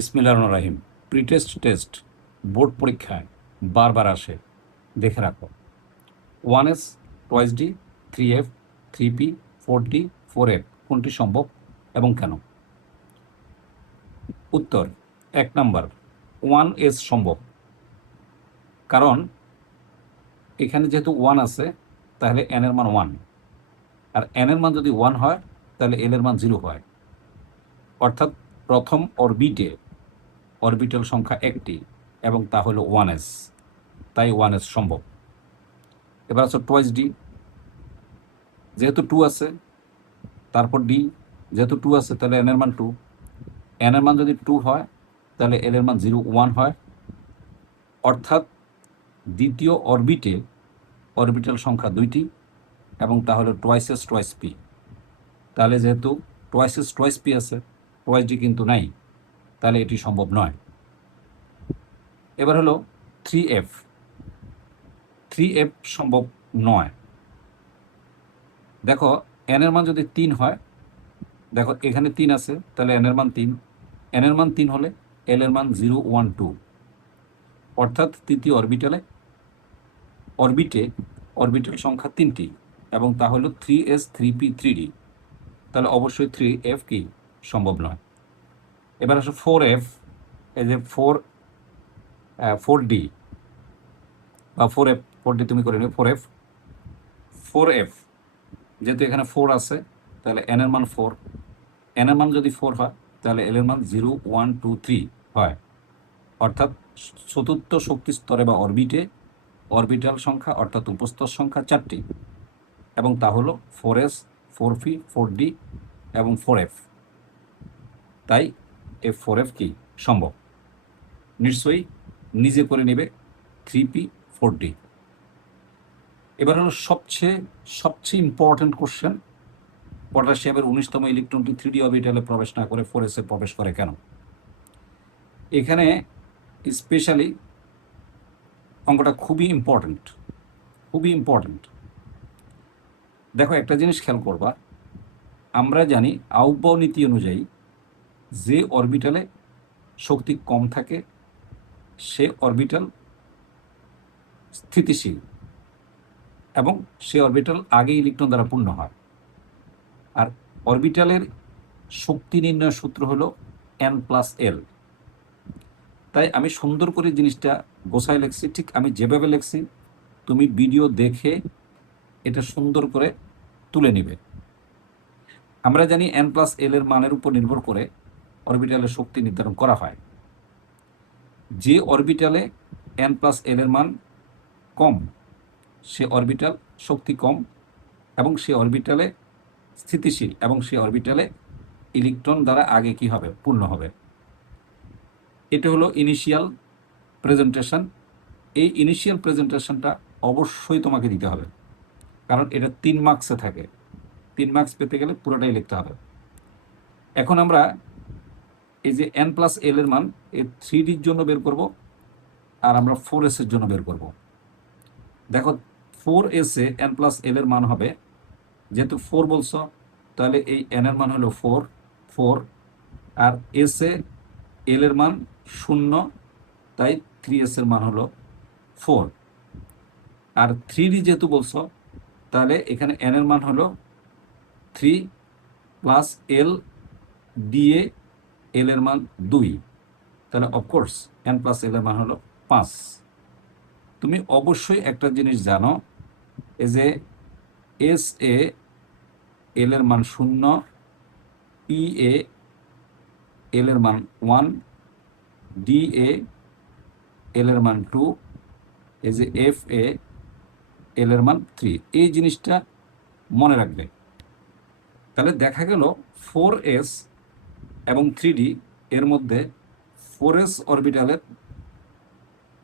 বিসমিল্লাহির রহমানির রহিম। Test board পরীক্ষায় বারবার আসে, দেখে রাখো। 1s, 2d, 3f, 3p, 4d, 4f কোনটি সম্ভব এবং কেন? উত্তর 1 নাম্বার 1s সম্ভব। কারণ এখানে যেহেতু 1 আছে তাহলে n এর মান 1, আর n এর মান যদি 1 হয় তাহলে l এর মান 0 হয়, অর্থাৎ প্রথম অরবিটাল সংখ্যা একটি এবং তা হলো 1s, তাই 1s সম্ভব। এবার আছে টোয়াইস ডি, যেহেতু 2 আছে, তারপর ডি, যেহেতু 2 আছে তাহলে n এর মান 2, n এর মান যদি 2 হয় তাহলে l এর মান 0, 1 হয়, অর্থাৎ দ্বিতীয় অরবিটাল সংখ্যা দুইটি এবং তা হলো টোয়াইস পি। তাহলে যেহেতু টোয়াইস পি আছে, টোয়াইস ডি কিন্তু নাই, তাহলে এটি সম্ভব নয়। এবার হলো 3f সম্ভব নয়। দেখো n এর মান যদি 3 হয়, দেখো এখানে 3 আছে তাহলে n এর মান 3, n এর মান 3 হলে l এর মান 0, 1, 2, অর্থাৎ তৃতীয় অরবিটাল সংখ্যা 3টি এবং তা হলো 3s, 3p, 3d, তাহলে অবশ্যই 3f কি সম্ভব নয়। এবার আসো 4f, এই যে 4d বা 4d তুমি করে নিও। 4f যেহেতু এখানে 4 আছে তাহলে n এর মান 4, n এর মান যদি 4 হয় তাহলে l এর মান 0, 1, 2, 3 হয়, অর্থাৎ চতুর্থ শক্তি স্তরে বা অরবিটাল সংখ্যা অর্থাৎ উপস্তর সংখ্যা 4টি এবং তা হলো 4s, 4p, 4d এবং 4f, তাই এই 4f কি সম্ভব। নিশ্চয়ই নিজে করে নেবে 3p, 4d। এবার হলো সবচেয়ে ইম্পর্টেন্ট কোশ্চেন, পটাশিয়ামের 19তম ইলেকট্রনটি 3d অরবিটালে প্রবেশ না করে 4s-এ প্রবেশ করে কেন? এখানে স্পেশালি অঙ্কটা খুবই ইম্পর্টেন্ট। দেখো একটা জিনিস খেয়াল করবা, আমরা জানি আউবাউ নীতি অনুযায়ী যে অরবিটালে শক্তি কম থাকে সে অরবিটাল স্থিতিশীল এবং সে অরবিটাল আগে ইলেকট্রন দ্বারা পূর্ণ হয়। আর অরবিটালের শক্তি নির্ণয়ের সূত্র হলো n+l। তাই আমি সুন্দর করে জিনিসটা গোছায় লিখছি, ঠিক আমি যেভাবে লিখছি তুমি ভিডিও দেখে এটা সুন্দর করে তুলে নিবে। আমরা জানি n+l এর মানের উপর নির্ভর করে অরবিটালের শক্তি নির্ধারণ করা হয়। যে অরবিটালে n+l এর মান কম সে অরবিটাল শক্তি কম এবং সে অরবিটালে স্থিতিশীল এবং সে অরবিটালে ইলেকট্রন দ্বারা আগে কি হবে পূর্ণ হবে। এটা হলো ইনিশিয়াল প্রেজেন্টেশন। এই ইনিশিয়াল প্রেজেন্টেশনটা অবশ্যই তোমাকে দিতে হবে, কারণ এটা 3 মার্কসে থাকে। 3 মার্কস পেতে গেলে পুরোটাই লিখতে হবে। এখন আমরা এই যে n+l এর মান এই 3ডির জন্য বের করব আর আমরা 4s এর জন্য বের করব। দেখো 4s-এ n+l এর মান হবে, যেহেতু 4 বলছো তাহলে এই n এর মান হলো 4, আর s-এ l এর মান 0, তাই 3s এর মান হলো 4। আর 3d যেহেতু বলছো তাহলে এখানে n এর মান হলো 3 প্লাস l দিয়ে l এর মান 2, তাহলে অফকোর্স n+l এর মান হলো 5। তুমি অবশ্যই একটা জিনিস জানো, এই যে s-এ l এর মান 0, p-এ l এর মান 1, d-এ l এর মান 2, এই যে f-এ l এর মান 3। এই জিনিসটা মনে রাখবে। তাহলে দেখা গেল 4s এবং 3d এর মধ্যে 4s অরবিটালের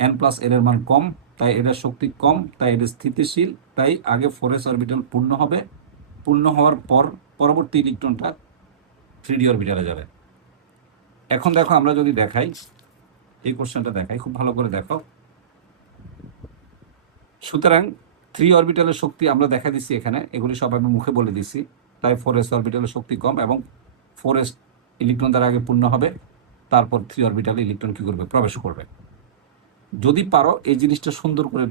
n+l এর মান কম, তাই এটার শক্তি কম, তাই এটা স্থিতিশীল, তাই আগে 4s অরবিটাল পূর্ণ হবে। পূর্ণ হওয়ার পর পরবর্তী ইলেকট্রনটা 3d অরবিটালে যাবে। এখন দেখো আমরা যদি দেখাই, এই কোশ্চেনটা দেখাই, খুব ভালো করে দেখো। সুতরাং 3 অরবিটালের শক্তি আমরা দেখা দিচ্ছি এখানে, এগুলি সব আমি মুখে বলে দিচ্ছি। তাই 4s অরবিটালের শক্তি কম এবং 4s ইলেকট্রন দ্বারা আগে পূর্ণ হবে। তারপর 3 অরবিটালে ইলেকট্রন কী করবে, প্রবেশ করবে। যদি পারো এই জিনিসটা সুন্দর করে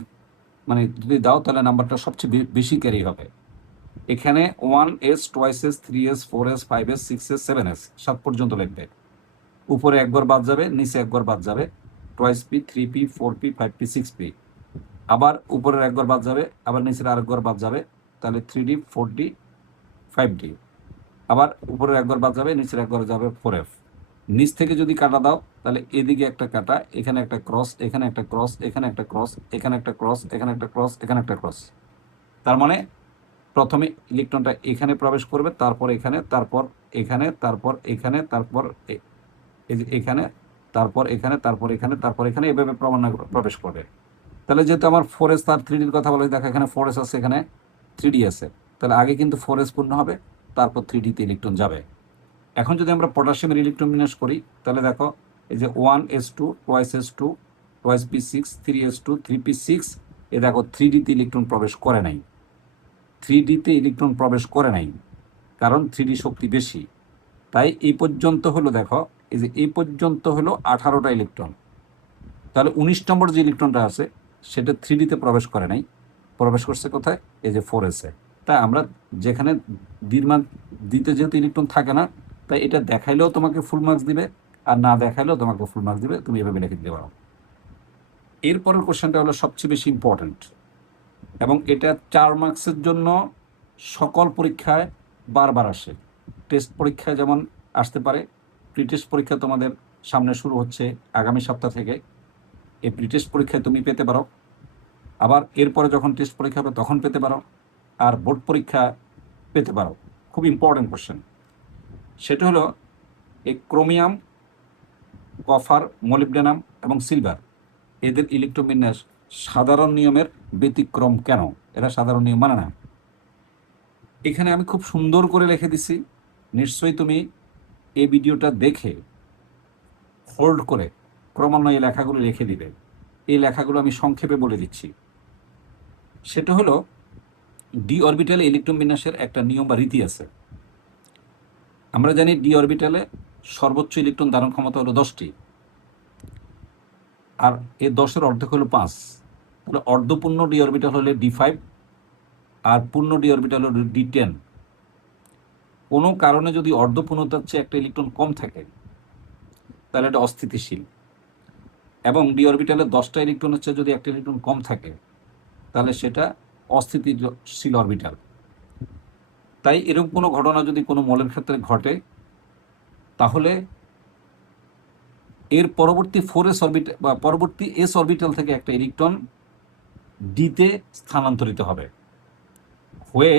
মানে যদি দাও তাহলে নাম্বারটা সবচেয়ে বেশি ক্যারি হবে। এখানে 1s 2s 3s 4s 5s 6s 7s 7 পর্যন্ত লিখবে। উপরে একবার বাদ যাবে, নিচে একবার বাদ যাবে, 2p 3p 4p 5p 6p। আবার উপরের একবার বাদ যাবে, আবার নিচের আরেকবার বাদ যাবে, তাহলে 3d 4d 5d। আবার উপরের একবার বাদ যাবে, নিচের একবার যাবে 4f। নিচ থেকে যদি কাটা দাও তাহলে এদিকে একটা কাটা, এখানে একটা ক্রস, এখানে একটা ক্রস, এখানে একটা ক্রস, এখানে একটা ক্রস, এখানে একটা ক্রস, এখানে একটা ক্রস। তার মানে প্রথমে ইলেকট্রনটা এখানে প্রবেশ করবে, তারপর এখানে, তারপর এখানে, তারপর এখানে, তারপর এখানে, তারপর এখানে, তারপর এখানে, তারপর এখানে, এভাবে প্রবেশ করবে। তাহলে যেহেতু আমার 4s তার 3Dর কথা বলে, দেখো এখানে 4s আছে, এখানে 3D আছে, তাহলে আগে কিন্তু 4s পূর্ণ হবে, তারপর 3Dতে ইলেকট্রন যাবে। এখন যদি আমরা পটাশিয়ামের ইলেকট্রন বিন্যাস করি তাহলে দেখো এই যে 1s2 2s2 2sp6 3s2 3p6, এ দেখো 3Dতে ইলেকট্রন প্রবেশ করে নাই। 3Dতে ইলেকট্রন প্রবেশ করে নাই কারণ 3D শক্তি বেশি। তাই এই পর্যন্ত হলো, দেখো এই যে এই পর্যন্ত হলো 18টা ইলেকট্রন। তাহলে 19 নম্বর যে ইলেকট্রনটা আছে সেটা 3Dতে প্রবেশ করে নাই, প্রবেশ করছে কোথায়, এই যে 4s-এ। তাই আমরা যেখানে দ্বিমান দিতে যেহেতু ইলেকট্রন থাকে না, তাই এটা দেখাইলেও তোমাকে ফুল মার্কস দিবে, আর না দেখাইলেও তোমাকে ফুল মার্কস দিবে, তুমি এভাবে লিখে দিতে পারো। এরপরের কোশ্চেনটা হলো সবচেয়ে বেশি ইম্পর্ট্যান্ট, এবং এটা 4 মার্কসের জন্য সকল পরীক্ষায় বারবার আসে। টেস্ট পরীক্ষায় যেমন আসতে পারে, প্রি টেস্ট পরীক্ষা তোমাদের সামনে শুরু হচ্ছে আগামী সপ্তাহ থেকে, এই প্রি টেস্ট পরীক্ষায় তুমি পেতে পারো, আবার এরপরে যখন টেস্ট পরীক্ষা হবে তখন পেতে পারো, আর বোর্ড পরীক্ষা পেতে পারো। খুব ইম্পর্টেন্ট কোশ্চেন। সেটা হলো এই ক্রোমিয়াম, কপার, মলিবডেনাম এবং সিলভার, এদের ইলেকট্রোবিন্যাস সাধারণ নিয়মের ব্যতিক্রম কেন? এরা সাধারণ নিয়ম মানে না। এখানে আমি খুব সুন্দর করে লিখে দিছি, নিশ্চয়ই তুমি এই ভিডিওটা দেখে হোল্ড করে ক্রমান্বয়ে এই লেখাগুলো লিখে দিবে। এই লেখাগুলো আমি সংক্ষেপে বলে দিচ্ছি। সেটা হলো ডি অরবিটালে ইলেকট্রন বিন্যাসের একটা নিয়ম বা রীতি আছে। আমরা জানি ডি অরবিটালে সর্বোচ্চ ইলেকট্রন ধারণ ক্ষমতা হলো 10টি, আর এই 10-এর অর্ধেক হলো 5। তাহলে অর্ধপূর্ণ ডি অরবিটাল হলে D5, আর পূর্ণ ডি অরবিটাল হলো D10। কোনো কারণে যদি অর্ধপূর্ণতার চেয়ে একটা ইলেকট্রন কম থাকে তাহলে এটা অস্থিতিশীল, এবং ডি অরবিটালে 10টা ইলেকট্রনের চেয়ে যদি একটা ইলেকট্রন কম থাকে তাহলে সেটা অস্থিতিশীল অরবিটাল। তাই এরকম কোনো ঘটনা যদি কোনো মৌলের ক্ষেত্রে ঘটে তাহলে এর পরবর্তী 4s অরবিটাল বা পরবর্তী s অরবিটাল থেকে একটা ইলেকট্রন ডিতে স্থানান্তরিত হবে, হয়ে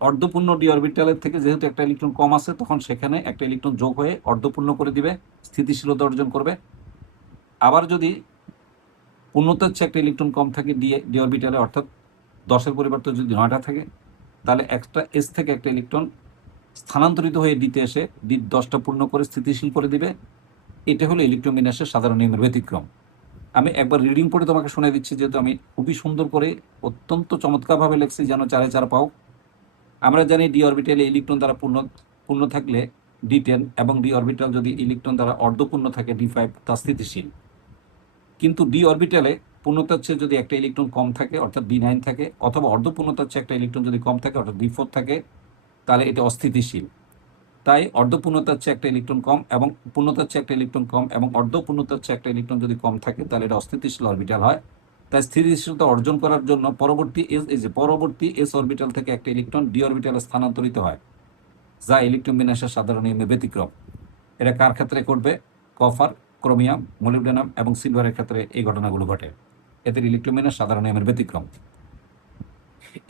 অর্ধপূর্ণ ডি অরবিটালের থেকে যেহেতু একটা ইলেকট্রন কম আছে তখন সেখানে একটা ইলেকট্রন যোগ হয়ে অর্ধপূর্ণ করে দিবে, স্থিতিশীলতা অর্জন করবে। আবার যদি পূর্ণতার চেয়ে একটা ইলেকট্রন কম থাকে ডি অরবিটালে, অর্থাৎ 10-এর পরিবর্তে যদি 9টা থাকে, তাহলে একটা এস থেকে একটা ইলেকট্রন স্থানান্তরিত হয়ে ডিতে এসে ডি 10টা পূর্ণ করে স্থিতিশীল করে দিবে। এটা হলো ইলেকট্রন বিন্যাসের সাধারণ নিয়মের ব্যতিক্রম। আমি একবার রিডিং পড়ে তোমাকে শুনে দিচ্ছি, যেহেতু আমি খুবই সুন্দর করে অত্যন্ত চমৎকারভাবে লিখছি যেন 4-এ 4 পাও। আমরা জানি ডি অরবিটালে ইলেকট্রন দ্বারা পূর্ণ থাকলে D10, এবং ডি অরবিটাল যদি ইলেকট্রন দ্বারা অর্ধপূর্ণ থাকে D5, তা স্থিতিশীল। কিন্তু ডি অরবিটালে পূর্ণতার চেয়ে যদি একটা ইলেকট্রন কম থাকে অর্থাৎ D9 থাকে, অথবা অর্ধপূর্ণতার চেয়ে একটা ইলেকট্রন যদি কম থাকে অর্থাৎ D4 থাকে, তাহলে এটা অস্থিতিশীল। তাই অর্ধপূর্ণতার চেয়ে একটা ইলেকট্রন কম এবং পূর্ণতার চেয়ে একটা ইলেকট্রন কম এবং অর্ধপূর্ণতার চেয়ে একটা ইলেকট্রন যদি কম থাকে তাহলে এটা অস্থিতিশীল অরবিটাল হয়। তাই স্থিতিশীলতা অর্জন করার জন্য পরবর্তী এস অরবিটাল থেকে একটা ইলেকট্রন ডি অরবিটালে স্থানান্তরিত হয়, যা ইলেকট্রন বিন্যাসের সাধারণ নিয়মে ব্যতিক্রম। এটা কার ক্ষেত্রে ঘটবে? কপার, ক্রোমিয়াম, মলিবডেনাম এবং সিলভারের ক্ষেত্রে এই ঘটনাগুলো ঘটে। এদের ইলেকট্রন বিন্যাস সাধারণ নিয়মের ব্যতিক্রম।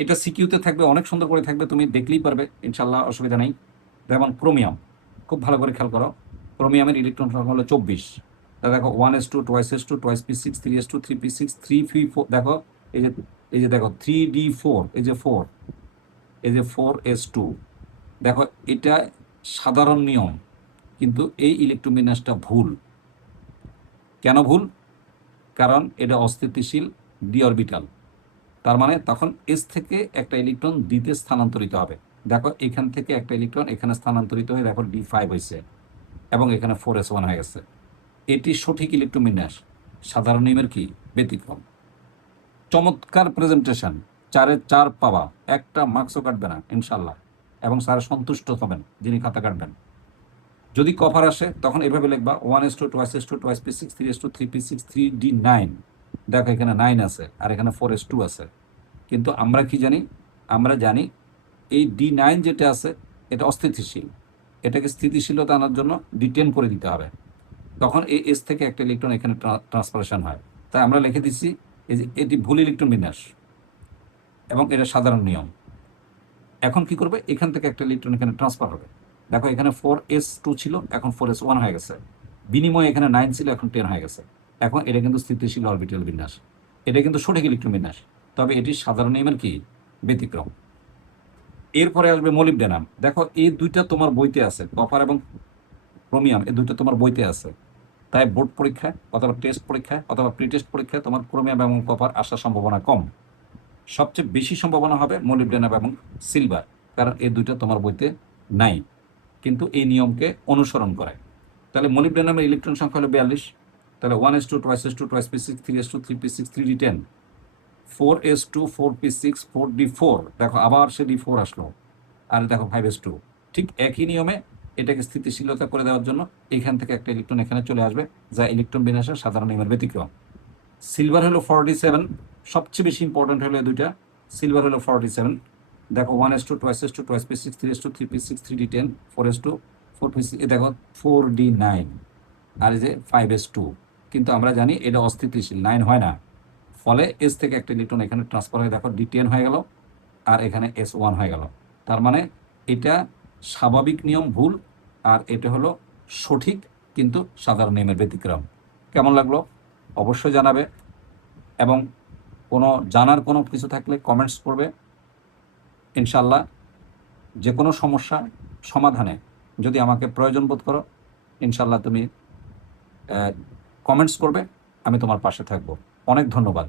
এটা সিকিউতে থাকবে, অনেক সুন্দর করে থাকবে, তুমি দেখলেই পারবে ইনশাল্লাহ, অসুবিধা নেই। যেমন ক্রোমিয়াম, খুব ভালো করে খেয়াল করো, ক্রোমিয়ামের ইলেকট্রন সংখ্যা হলো 24। দেখো 1s2 2s2 2sp6 3s2 3p6 3p4, দেখো এই যে দেখো 3d4, এই যে 4, এই যে 4s2, দেখো এটা সাধারণ নিয়ম, কিন্তু এই ইলেকট্রন বিন্যাসটা ভুল। কেন ভুল? কারণ এটা অস্থিতিশীল ডি অরবিটাল। তার মানে তখন এস থেকে একটা ইলেকট্রন ডিতে স্থানান্তরিত হবে। দেখো এখান থেকে একটা ইলেকট্রন এখানে স্থানান্তরিত হয়ে দেখো D5 হয়েছে। এবং এখানে 4s1 হয়ে গেছে। এটি সঠিক ইলেকট্রোবিন্যাস, সাধারণ নিয়মের কি ব্যতিক্রম। চমৎকার প্রেজেন্টেশন, 4-এ 4 পাওয়া, একটা মার্কসও কাটবে না ইনশাল্লাহ, এবং স্যার সন্তুষ্ট হবেন যিনি খাতা কাটবেন। যদি কভার আসে তখন এভাবে লিখবা 1:2 2:2 2p6 3:2 3p6 3d9। দেখো এখানে 9 আছে আর এখানে 4:2 আছে, কিন্তু আমরা কি জানি, আমরা জানি এই d9 যেটা আছে এটা অস্থিতিশীল, এটাকে স্থিতিশীলতা আনার জন্য d10 করে দিতে হবে, তখন এই এস থেকে একটা ইলেকট্রন এখানে ট্রান্সফারেশন হয়। তাই আমরা লিখে দিচ্ছি এই যে এটি ভুল ইলেকট্রন বিন্যাস এবং এটা সাধারণ নিয়ম। এখন কি করবে, এখান থেকে একটা ইলেকট্রন এখানে ট্রান্সফার হবে। দেখো এখানে 4s2 ছিল, এখন 4s1 হয়ে গেছে, বিনিময়ে এখানে 9 ছিল, এখন 10 হয়ে গেছে। এখন এটা কিন্তু স্থিতিশীল অরবিটাল বিন্যাস, এটা কিন্তু সঠিক ইলেকট্রন বিন্যাস, তবে এটি সাধারণ নিয়মের কি ব্যতিক্রম। এরপরে আসবে মলিবডেনাম। দেখো এই দুইটা তোমার বইতে আছে, কপার এবং ক্রোমিয়াম, এই দুইটা তোমার বইতে আছে। তাই বোর্ড পরীক্ষায় অথবা টেস্ট পরীক্ষায় অথবা প্রি টেস্ট পরীক্ষায় তোমার ক্রোমিয়াম এবং কপার আসার সম্ভাবনা কম। সবচেয়ে বেশি সম্ভাবনা হবে মলিবডেনাম এবং সিলভার, কারণ এই দুইটা তোমার বইতে নাই, কিন্তু এই নিয়মকে অনুসরণ করে। তাহলে মলিবডেনামের ইলেকট্রন সংখ্যা হলো 42। তাহলে 1:2 2:2 2p6 3:2 3p6 3d10 4s2 4p6 4d4। দেখো আবার সে d4 আসলো, আর দেখো 5s2। ঠিক একই নিয়মে এটাকে স্থিতিশীলতা করে দেওয়ার জন্য এখান থেকে একটা ইলেকট্রন এখানে চলে আসবে, যা ইলেকট্রন বিন্যাসের সাধারণ নিয়মের ব্যতিক্রম। সিলভার হলো 47, সবচেয়ে বেশি ইম্পর্টেন্ট হলো এই দুইটা। সিলভার হলো 47। দেখো 1:2 2:2 2p6 3:2 3p6 3d10 4s2 4p6, এ দেখো 4d9, আর এই যে 5s2। কিন্তু আমরা জানি এটা অস্থিতিশীল, 9 হয় না, ফলে এস থেকে একটা ইলেকট্রন এখানে ট্রান্সফার হয়ে দেখো d10 হয়ে গেল, আর এখানে s1 হয়ে গেল। তার মানে এটা স্বাভাবিক নিয়ম ভুল, আর এটা হলো সঠিক কিন্তু সাধারণ নিয়মের ব্যতিক্রম। কেমন লাগলো অবশ্যই জানাবে, এবং কোনো জানার কোনো কিছু থাকলে কমেন্টস করবে। ইনশাল্লাহ যে কোনো সমস্যা সমাধানে যদি আমাকে প্রয়োজন বোধ করো, ইনশাল্লাহ তুমি কমেন্টস করবে, আমি তোমার পাশে থাকবো। অনেক ধন্যবাদ।